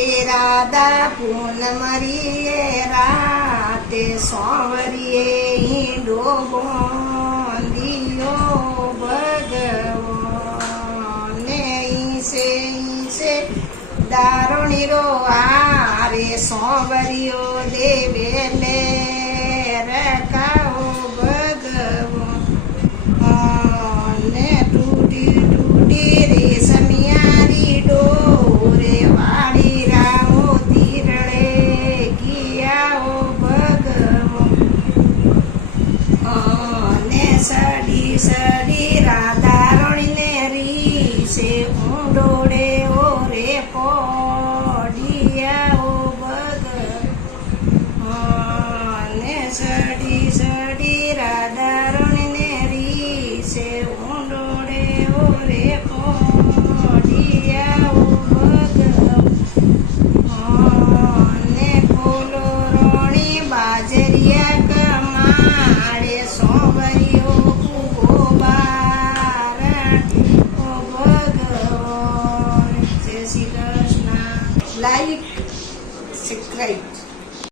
એ રાધા પૂનમરીએ રાતે સોંવરીએ ઈંડો બોંધિયો ભગવાને ઈસે દારૂણીરો આરે સોંવરીઓ દેવે લે રકાઓ ભગવાન તૂટી તૂટી રે સમિયારી ડોરે વાળી રામો તીરળે ગિયાઓ ભગવાન ને સડી સડી રાધા રણીને રીસે ઊંડોડે ઓરે પોડિયાઓ ભગવાન ને સડી સડી રાધા રણીને રીસે ઊંડોડે ઓરે પોડિયાઓ ભગવાન ને ફૂલો રોણી બાજરિયા કમાડે સોંવરીઓ કુગો બારણ ઓ ભગવાન. જય શ્રી કૃષ્ણ. Like subscribe.